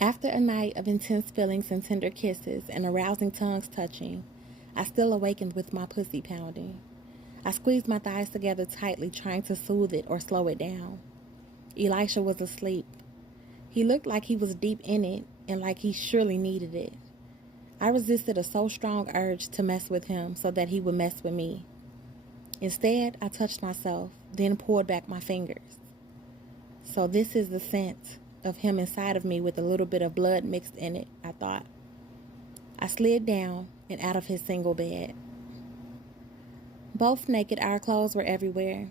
After a night of intense feelings and tender kisses and arousing tongues touching, I still awakened with my pussy pounding. I squeezed my thighs together tightly, trying to soothe it or slow it down. Elisha was asleep. He looked like he was deep in it and like he surely needed it. I resisted a so strong urge to mess with him so that he would mess with me. Instead, I touched myself, then pulled back my fingers. So this is the scent of him inside of me with a little bit of blood mixed in it, I thought. I slid down and out of his single bed. Both naked, our clothes were everywhere.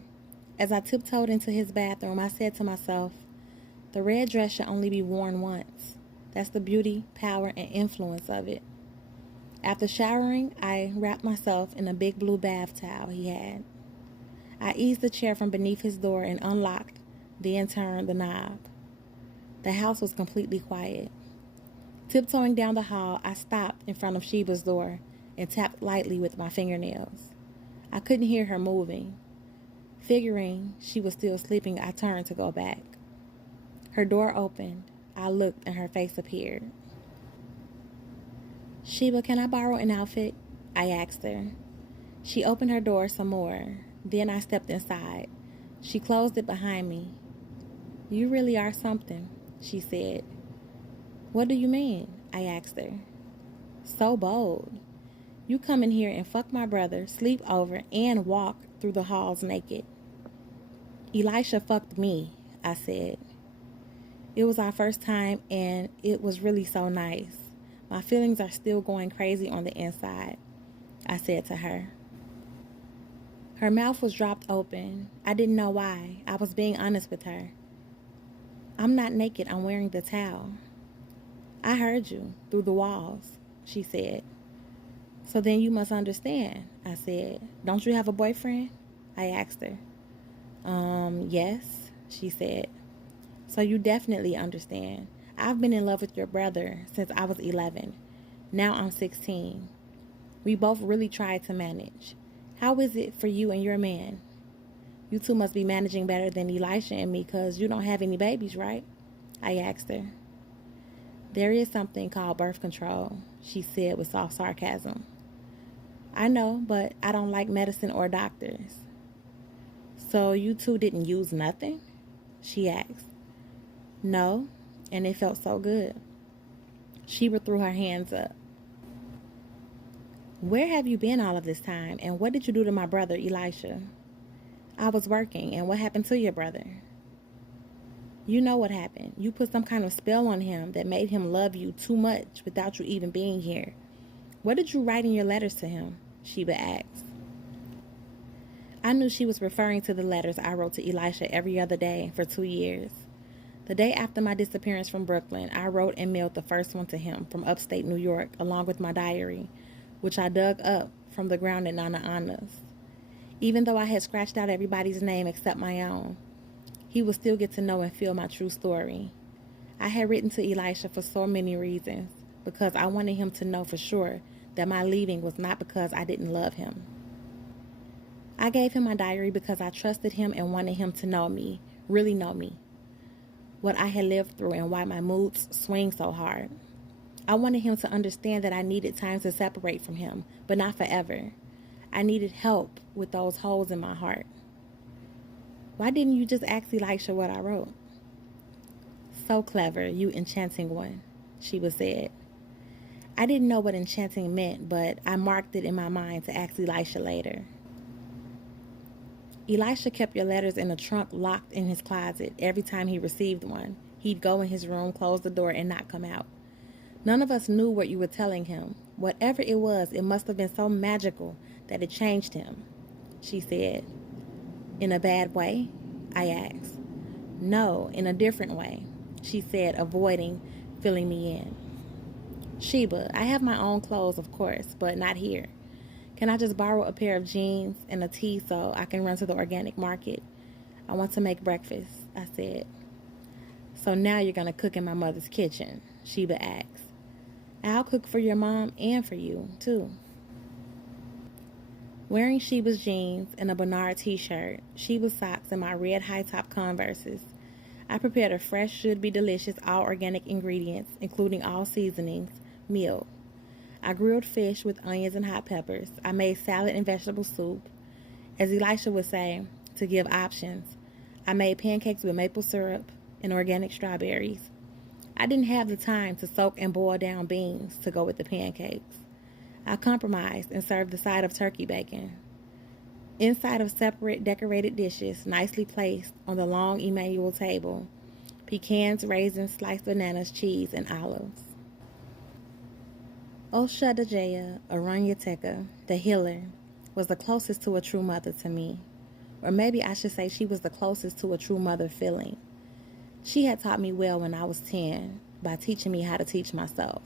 As I tiptoed into his bathroom, I said to myself, the red dress should only be worn once. That's the beauty, power, and influence of it. After showering, I wrapped myself in a big blue bath towel he had. I eased the chair from beneath his door and unlocked, then turned the knob. The house was completely quiet. Tiptoeing down the hall, I stopped in front of Sheba's door and tapped lightly with my fingernails. I couldn't hear her moving. Figuring she was still sleeping, I turned to go back. Her door opened. I looked and her face appeared. Sheba, can I borrow an outfit? I asked her. She opened her door some more. Then I stepped inside. She closed it behind me. You really are something, she said. What do you mean? I asked her. So bold. You come in here and fuck my brother, sleep over, and walk through the halls naked. Elisha fucked me, I said. It was our first time and it was really so nice. My feelings are still going crazy on the inside, I said to her. Her mouth was dropped open. I didn't know why. I was being honest with her. I'm not naked. I'm wearing the towel. I heard you through the walls, she said. So then you must understand, I said. Don't you have a boyfriend? I asked her. Yes, she said. So you definitely understand. I've been in love with your brother since I was 11. Now I'm 16. We both really tried to manage. How is it for you and your man? You two must be managing better than Elisha and me because you don't have any babies, right? I asked her. There is something called birth control, she said with soft sarcasm. I know, but I don't like medicine or doctors. So you two didn't use nothing? She asked. No, and it felt so good. Sheba threw her hands up. Where have you been all of this time, and what did you do to my brother, Elisha? I was working, and what happened to your brother? You know what happened. You put some kind of spell on him that made him love you too much without you even being here. What did you write in your letters to him? Sheba asked. I knew she was referring to the letters I wrote to Elisha every other day for 2 years. The day after my disappearance from Brooklyn, I wrote and mailed the first one to him from upstate New York, along with my diary, which I dug up from the ground at Nana Anna's. Even though I had scratched out everybody's name except my own, he would still get to know and feel my true story. I had written to Elisha for so many reasons, because I wanted him to know for sure that my leaving was not because I didn't love him. I gave him my diary because I trusted him and wanted him to know me, really know me, what I had lived through and why my moods swing so hard. I wanted him to understand that I needed time to separate from him, but not forever. I needed help with those holes in my heart. Why didn't you just ask Elisha what I wrote? So clever, you enchanting one, Sheba said. I didn't know what enchanting meant, but I marked it in my mind to ask Elisha later. Elisha kept your letters in a trunk locked in his closet. Every time he received one, he'd go in his room, close the door, and not come out. None of us knew what you were telling him. Whatever it was, it must have been so magical that it changed him, she said. In a bad way? I asked. No, in a different way, she said, avoiding filling me in. Sheba, I have my own clothes, of course, but not here. Can I just borrow a pair of jeans and a tee so I can run to the organic market? I want to make breakfast, I said. So now you're going to cook in my mother's kitchen, Sheba asked. I'll cook for your mom and for you, too. Wearing Sheba's jeans and a Bernard t-shirt, Sheba's socks, and my red high-top Converses, I prepared a fresh, should-be-delicious, all-organic ingredients, including all seasonings, meal. I grilled fish with onions and hot peppers. I made salad and vegetable soup. As Elisha would say, to give options, I made pancakes with maple syrup and organic strawberries. I didn't have the time to soak and boil down beans to go with the pancakes. I compromised and served the side of turkey bacon. Inside of separate decorated dishes, nicely placed on the long Emmanuel table, pecans, raisins, sliced bananas, cheese, and olives. Oshadajaya, Aranyateka, the healer, was the closest to a true mother to me. Or maybe I should say she was the closest to a true mother feeling. She had taught me well when I was 10 by teaching me how to teach myself.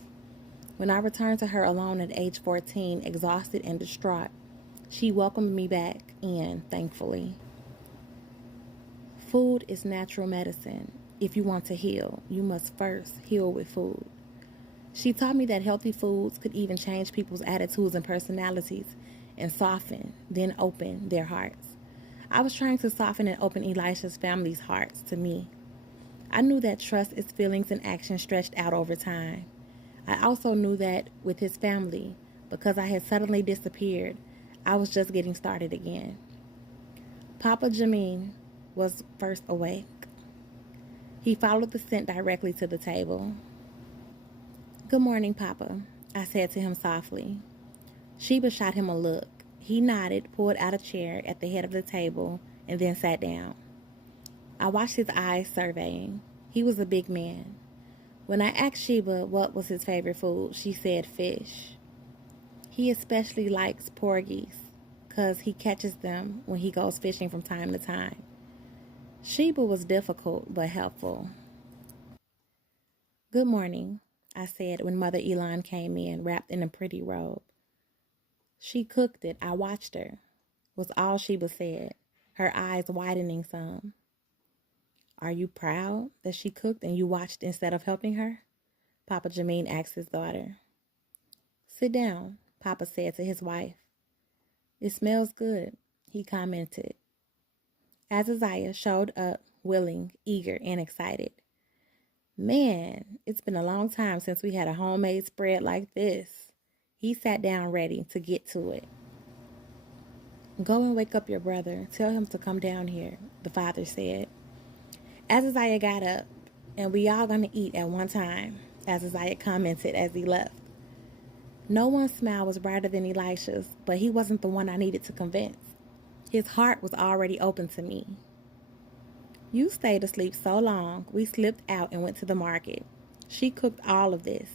When I returned to her alone at age 14, exhausted and distraught, she welcomed me back in, thankfully. Food is natural medicine. If you want to heal, you must first heal with food. She taught me that healthy foods could even change people's attitudes and personalities and soften, then open their hearts. I was trying to soften and open Elisha's family's hearts to me. I knew that trust is feelings and action stretched out over time. I also knew that with his family, because I had suddenly disappeared, I was just getting started again. Papa Jamin was first awake. He followed the scent directly to the table. "Good morning, Papa," I said to him softly. Sheba shot him a look. He nodded, pulled out a chair at the head of the table, and then sat down. I watched his eyes surveying. He was a big man. When I asked Sheba what was his favorite food, she said fish. He especially likes porgies, 'cause he catches them when he goes fishing from time to time. Sheba was difficult but helpful. "Good morning," I said when Mother Elon came in, wrapped in a pretty robe. "She cooked it. I watched her," was all Sheba said, her eyes widening some. "Are you proud that she cooked and you watched instead of helping her?" Papa Jamin asked his daughter. "Sit down," Papa said to his wife. "It smells good," he commented. Azaziah showed up, willing, eager, and excited. "Man, it's been a long time since we had a homemade spread like this." He sat down ready to get to it. "Go and wake up your brother. Tell him to come down here," the father said. Azaziah got up, "And we all gonna eat at one time," Azaziah commented as he left. No one's smile was brighter than Elisha's, but he wasn't the one I needed to convince. His heart was already open to me. "You stayed asleep so long, we slipped out and went to the market. She cooked all of this.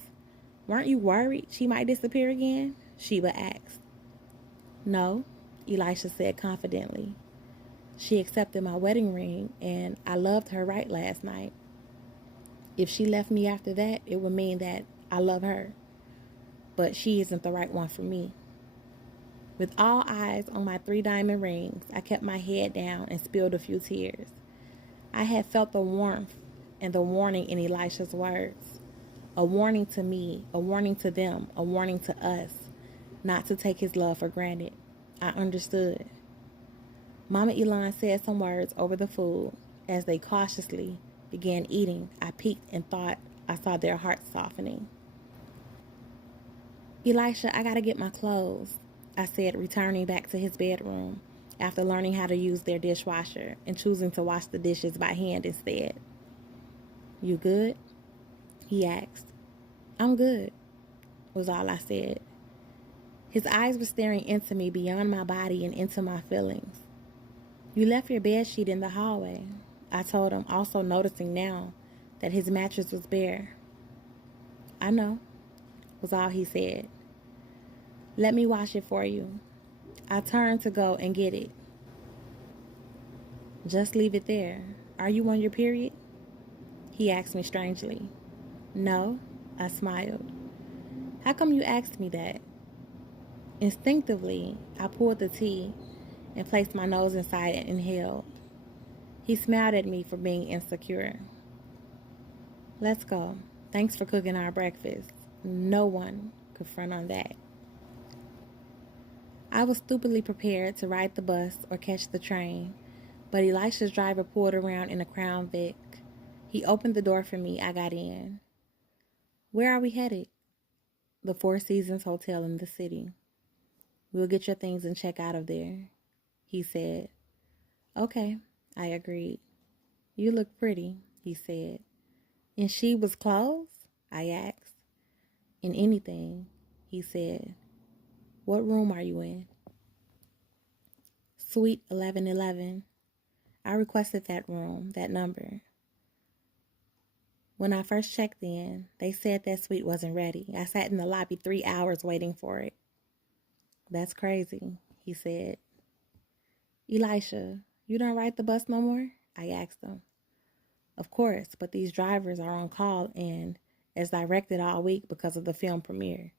Weren't you worried she might disappear again?" Sheba asked. "No," Elisha said confidently. "She accepted my wedding ring, and I loved her right last night. If she left me after that, it would mean that I love her. But she isn't the right one for me." With all eyes on my 3 diamond rings, I kept my head down and spilled a few tears. I had felt the warmth and the warning in Elisha's words. A warning to me, a warning to them, a warning to us, not to take his love for granted. I understood. Mama Elon said some words over the food. As they cautiously began eating, I peeked and thought I saw their hearts softening. "Elisha, I gotta get my clothes," I said, returning back to his bedroom after learning how to use their dishwasher and choosing to wash the dishes by hand instead. "You good?" he asked. "I'm good," was all I said. His eyes were staring into me beyond my body and into my feelings. "You left your bedsheet in the hallway," I told him, also noticing now that his mattress was bare. "I know," was all he said. "Let me wash it for you." I turned to go and get it. "Just leave it there. Are you on your period?" he asked me strangely. "No," I smiled. "How come you asked me that?" Instinctively, I pulled the tea and placed my nose inside and inhaled. He smiled at me for being insecure. "Let's go. Thanks for cooking our breakfast." No one could front on that. I was stupidly prepared to ride the bus or catch the train, but Elisha's driver pulled around in a Crown Vic. He opened the door for me. I got in. Where are we headed? The Four Seasons Hotel in the city. We'll get your things and check out of there, he said. Okay, I agreed. You look pretty, he said. In Sheba's clothes? I asked. In anything, he said. What room are you in? Suite 1111. I requested that room, that number. When I first checked in, they said that suite wasn't ready. I sat in the lobby 3 hours waiting for it. That's crazy, he said. Elisha, you don't ride the bus no more? I asked him. Of course, but these drivers are on call and as directed all week because of the film premiere.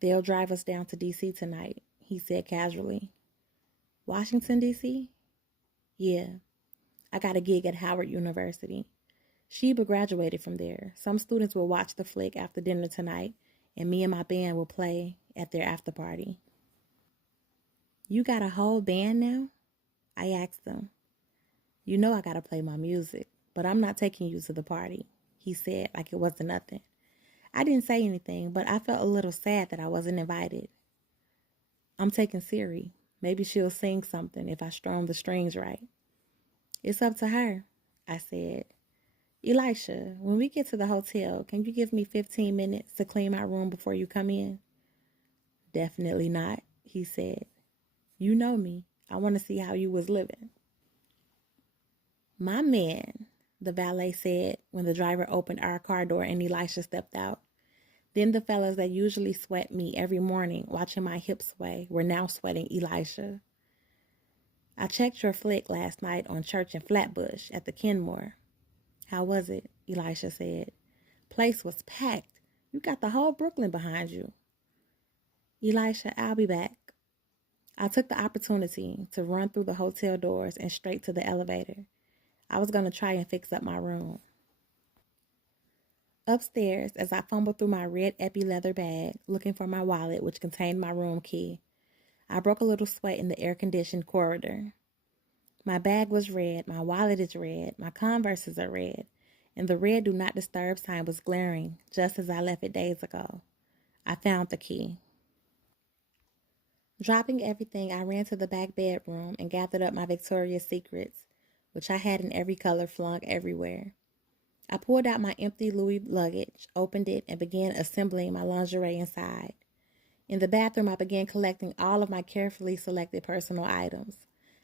They'll drive us down to D.C. tonight, he said casually. Washington, D.C.? Yeah. I got a gig at Howard University. Sheba graduated from there. Some students will watch the flick after dinner tonight, and me and my band will play at their after party. You got a whole band now? I asked him. You know I gotta play my music, but I'm not taking you to the party, he said like it wasn't nothing. I didn't say anything, but I felt a little sad that I wasn't invited. I'm taking Siri. Maybe she'll sing something if I strum the strings right. It's up to her, I said. Elisha, when we get to the hotel, can you give me 15 minutes to clean my room before you come in? Definitely not, he said. You know me. I want to see how you was living. My man, the valet said when the driver opened our car door and Elisha stepped out. Then the fellas that usually sweat me every morning watching my hips sway were now sweating Elisha. I checked your flick last night on Church and Flatbush at the Kenmore. How was it? Elisha said. Place was packed. You got the whole Brooklyn behind you. Elisha, I'll be back. I took the opportunity to run through the hotel doors and straight to the elevator. I was going to try and fix up my room. Upstairs, as I fumbled through my red epi leather bag, looking for my wallet, which contained my room key, I broke a little sweat in the air-conditioned corridor. My bag was red, my wallet is red, my Converses are red, and the red do not disturb sign was glaring, just as I left it days ago. I found the key. Dropping everything, I ran to the back bedroom and gathered up my Victoria's Secrets, which I had in every color flung everywhere. I pulled out my empty Louis luggage, opened it, and began assembling my lingerie inside. In the bathroom, I began collecting all of my carefully selected personal items.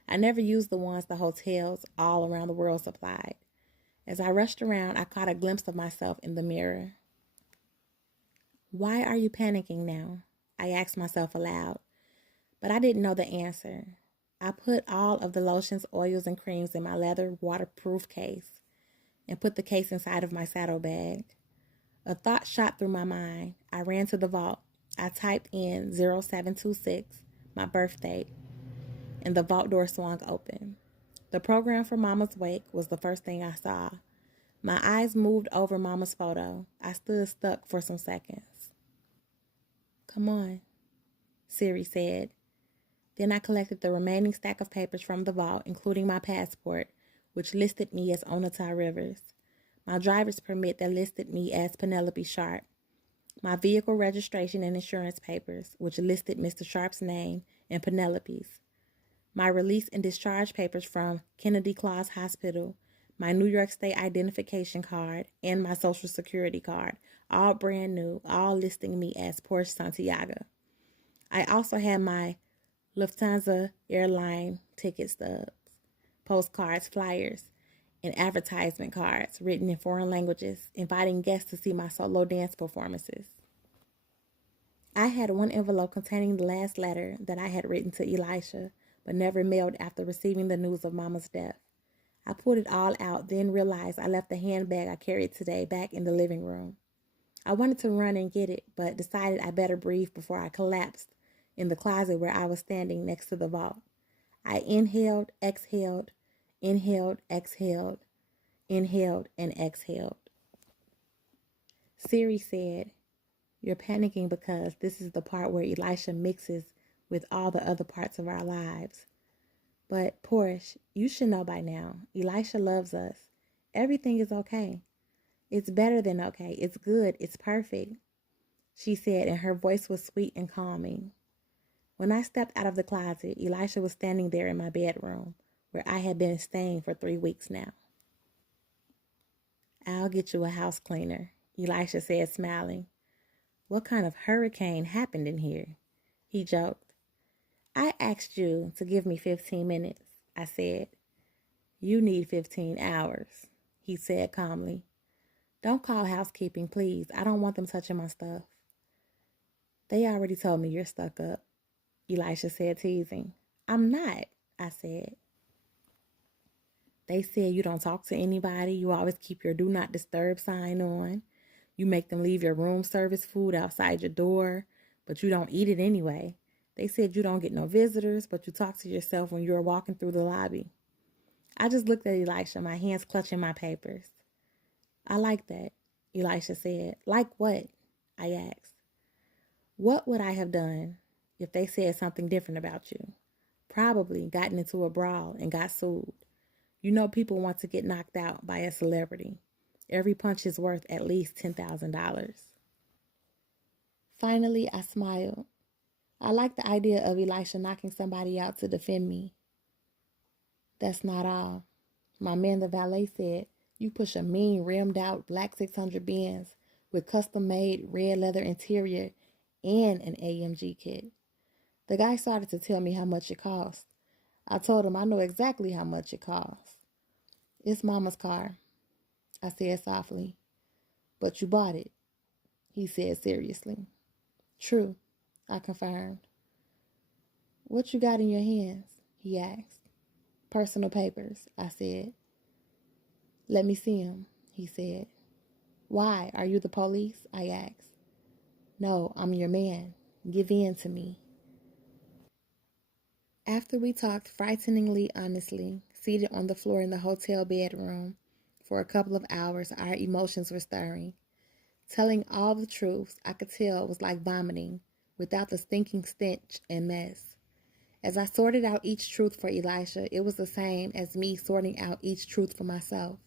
I never used the ones the hotels all around the world supplied. As I rushed around, I caught a glimpse of myself in the mirror. Why are you panicking now? I asked myself aloud, but I didn't know the answer. I put all of the lotions, oils, and creams in my leather waterproof case and put the case inside of my saddlebag. A thought shot through my mind. I ran to the vault. I typed in 0726, my birth date, and the vault door swung open. The program for Mama's wake was the first thing I saw. My eyes moved over Mama's photo. I stood stuck for some seconds. Come on, Siri said. Then I collected the remaining stack of papers from the vault, including my passport, which listed me as Onatai Rivers, my driver's permit that listed me as Penelope Sharp, my vehicle registration and insurance papers, which listed Mr. Sharp's name and Penelope's, my release and discharge papers from Kennedy Claus Hospital, my New York State identification card, and my Social Security card, all brand new, all listing me as PORSCHE Santiaga. I also had my Lufthansa airline ticket stubs, postcards, flyers, and advertisement cards written in foreign languages, inviting guests to see my solo dance performances. I had one envelope containing the last letter that I had written to Elisha, but never mailed after receiving the news of Mama's death. I pulled it all out, then realized I left the handbag I carried today back in the living room. I wanted to run and get it, but decided I better breathe before I collapsed in the closet where I was standing next to the vault. I inhaled, exhaled, inhaled, exhaled, inhaled, and exhaled. Siri said, "You're panicking because this is the part where Elisha mixes with all the other parts of our lives. But, Porsche, you should know by now, Elisha loves us, Everything is okay. It's better than okay. It's good. It's perfect, she said, and her voice was sweet and calming. When I stepped out of the closet, Elisha was standing there in my bedroom, where I had been staying for 3 weeks now. I'll get you a house cleaner, Elisha said, smiling. What kind of hurricane happened in here? He joked. I asked you to give me 15 minutes, I said. You need 15 hours, he said calmly. Don't call housekeeping, please. I don't want them touching my stuff. They already told me you're stuck up, Elisha said, teasing. I'm not, I said. They said you don't talk to anybody. You always keep your do not disturb sign on. You make them leave your room service food outside your door, but you don't eat it anyway. They said you don't get no visitors, but you talk to yourself when you're walking through the lobby. I just looked at Elisha, my hands clutching my papers. I like that, Elisha said. Like what? I asked. What would I have done if they said something different about you? Probably gotten into a brawl and got sued. You know people want to get knocked out by a celebrity. Every punch is worth at least $10,000. Finally, I smiled. I liked the idea of Elisha knocking somebody out to defend me. That's not all. My man, the valet, said, you push a mean rimmed out black 600 Benz with custom-made red leather interior and an AMG kit. The guy started to tell me how much it cost. I told him I know exactly how much it costs. It's Mama's car, I said softly. But you bought it, he said seriously. True, I confirmed. What you got in your hands? He asked. Personal papers, I said. Let me see them, he said. Why, are you the police? I asked. No, I'm your man. Give in to me. After we talked frighteningly honestly, seated on the floor in the hotel bedroom, for a couple of hours our emotions were stirring. Telling all the truths I could tell was like vomiting, without the stinking stench and mess. As I sorted out each truth for Elisha, it was the same as me sorting out each truth for myself.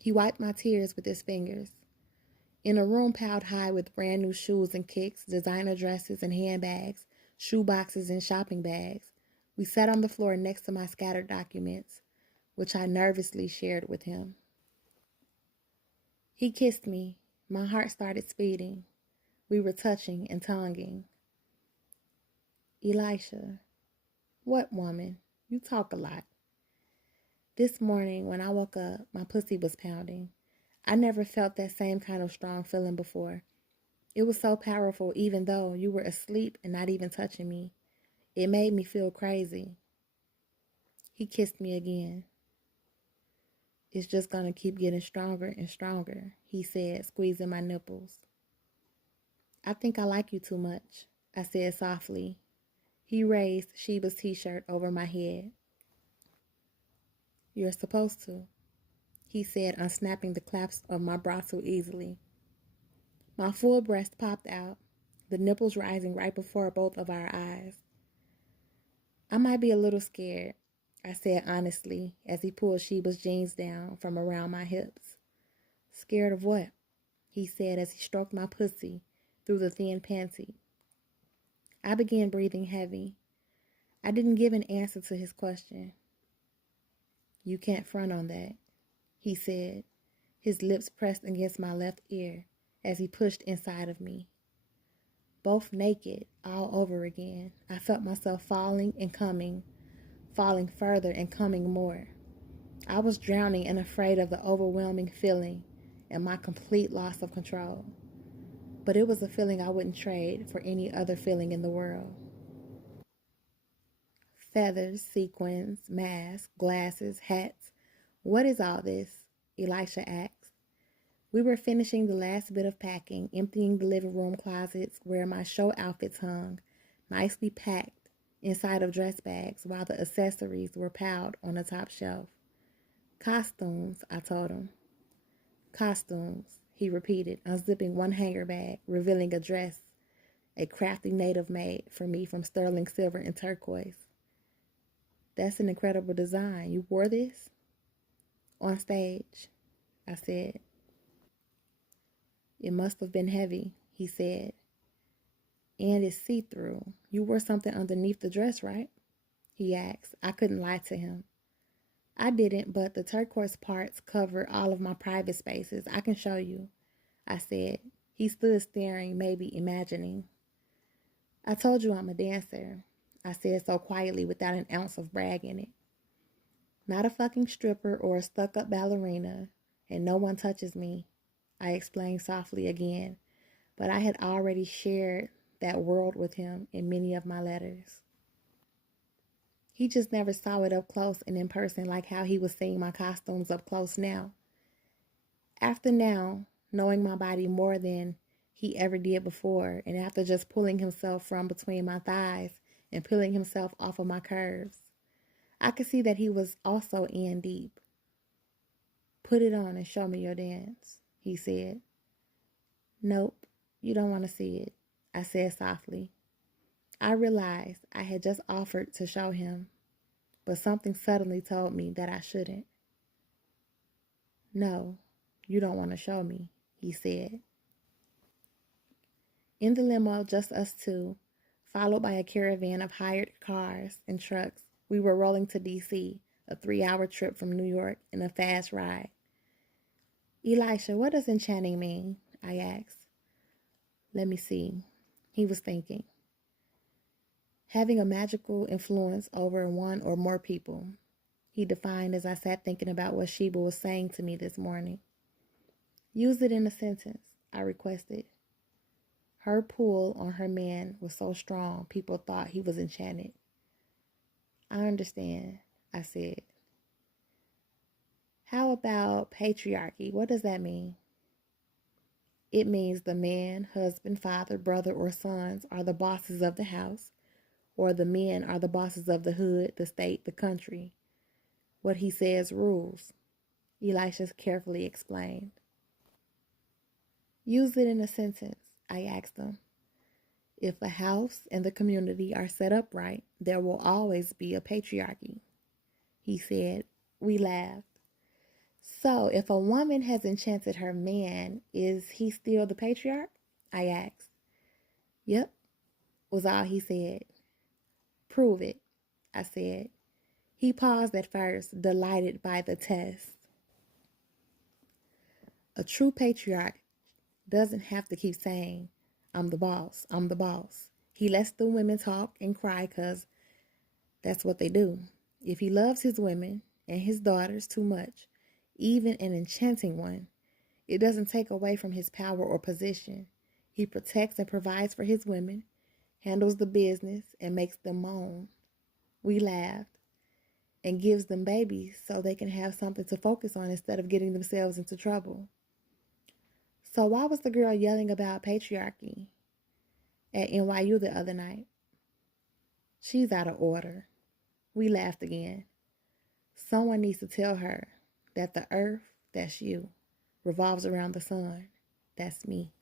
He wiped my tears with his fingers. In a room piled high with brand new shoes and kicks, designer dresses and handbags, shoe boxes and shopping bags, we sat on the floor next to my scattered documents, which I nervously shared with him. He kissed me. My heart started speeding. We were touching and tonguing. Elisha. What, woman? You talk a lot. This morning, when I woke up, my pussy was pounding. I never felt that same kind of strong feeling before. It was so powerful even though you were asleep and not even touching me. It made me feel crazy. He kissed me again. It's just gonna keep getting stronger and stronger, he said, squeezing my nipples. I think I like you too much, I said softly. He raised Sheba's t-shirt over my head. You're supposed to, he said, unsnapping the clasps of my bra too easily. My full breast popped out, the nipples rising right before both of our eyes. I might be a little scared, I said honestly, as he pulled Sheba's jeans down from around my hips. Scared of what? He said as he stroked my pussy through the thin panty. I began breathing heavy. I didn't give an answer to his question. You can't front on that, he said, his lips pressed against my left ear as he pushed inside of me. Both naked, all over again, I felt myself falling and coming, falling further and coming more. I was drowning and afraid of the overwhelming feeling and my complete loss of control. But it was a feeling I wouldn't trade for any other feeling in the world. Feathers, sequins, masks, glasses, hats. What is all this? Elisha asked. We were finishing the last bit of packing, emptying the living room closets where my show outfits hung, nicely packed inside of dress bags, while the accessories were piled on the top shelf. Costumes, I told him. Costumes, he repeated, unzipping one hanger bag, revealing a dress a crafty native made for me from sterling silver and turquoise. That's an incredible design. You wore this? On stage, I said. It must have been heavy, he said. And it's see-through. You wore something underneath the dress, right? He asked. I couldn't lie to him. I didn't, but the turquoise parts cover all of my private spaces. I can show you, I said. He stood staring, maybe imagining. I told you I'm a dancer, I said so quietly without an ounce of brag in it. Not a fucking stripper or a stuck-up ballerina, and no one touches me, I explained softly again, but I had already shared that world with him in many of my letters. He just never saw it up close and in person like how he was seeing my costumes up close now. After now, knowing my body more than he ever did before, and after just pulling himself from between my thighs and peeling himself off of my curves, I could see that he was also in deep. Put it on and show me your dance, he said. Nope, you don't want to see it, I said softly. I realized I had just offered to show him, but something suddenly told me that I shouldn't. No, you don't want to show me, he said. In the limo, just us two, followed by a caravan of hired cars and trucks, we were rolling to D.C., a 3-hour trip from New York in a fast ride. Elisha, what does enchanting mean? I asked. Let me see. He was thinking. Having a magical influence over one or more people, he defined as I sat thinking about what Sheba was saying to me this morning. Use it in a sentence, I requested. Her pull on her man was so strong, people thought he was enchanted. I understand, I said. How about patriarchy? What does that mean? It means the man, husband, father, brother, or sons are the bosses of the house, or the men are the bosses of the hood, the state, the country. What he says rules, Elisha carefully explained. Use it in a sentence, I asked him. If a house and the community are set up right, there will always be a patriarchy, he said. We laughed. So, if a woman has enchanted her man, is he still the patriarch? I asked. Yep, was all he said. Prove it, I said. He paused at first, delighted by the test. A true patriarch doesn't have to keep saying, I'm the boss, I'm the boss. He lets the women talk and cry because that's what they do. If he loves his women and his daughters too much, even an enchanting one, it doesn't take away from his power or position. He protects and provides for his women, handles the business, and makes them moan. We laughed. And gives them babies so they can have something to focus on instead of getting themselves into trouble. So why was the girl yelling about patriarchy at NYU the other night? She's out of order. We laughed again. Someone needs to tell her that the earth, that's you, revolves around the sun, that's me.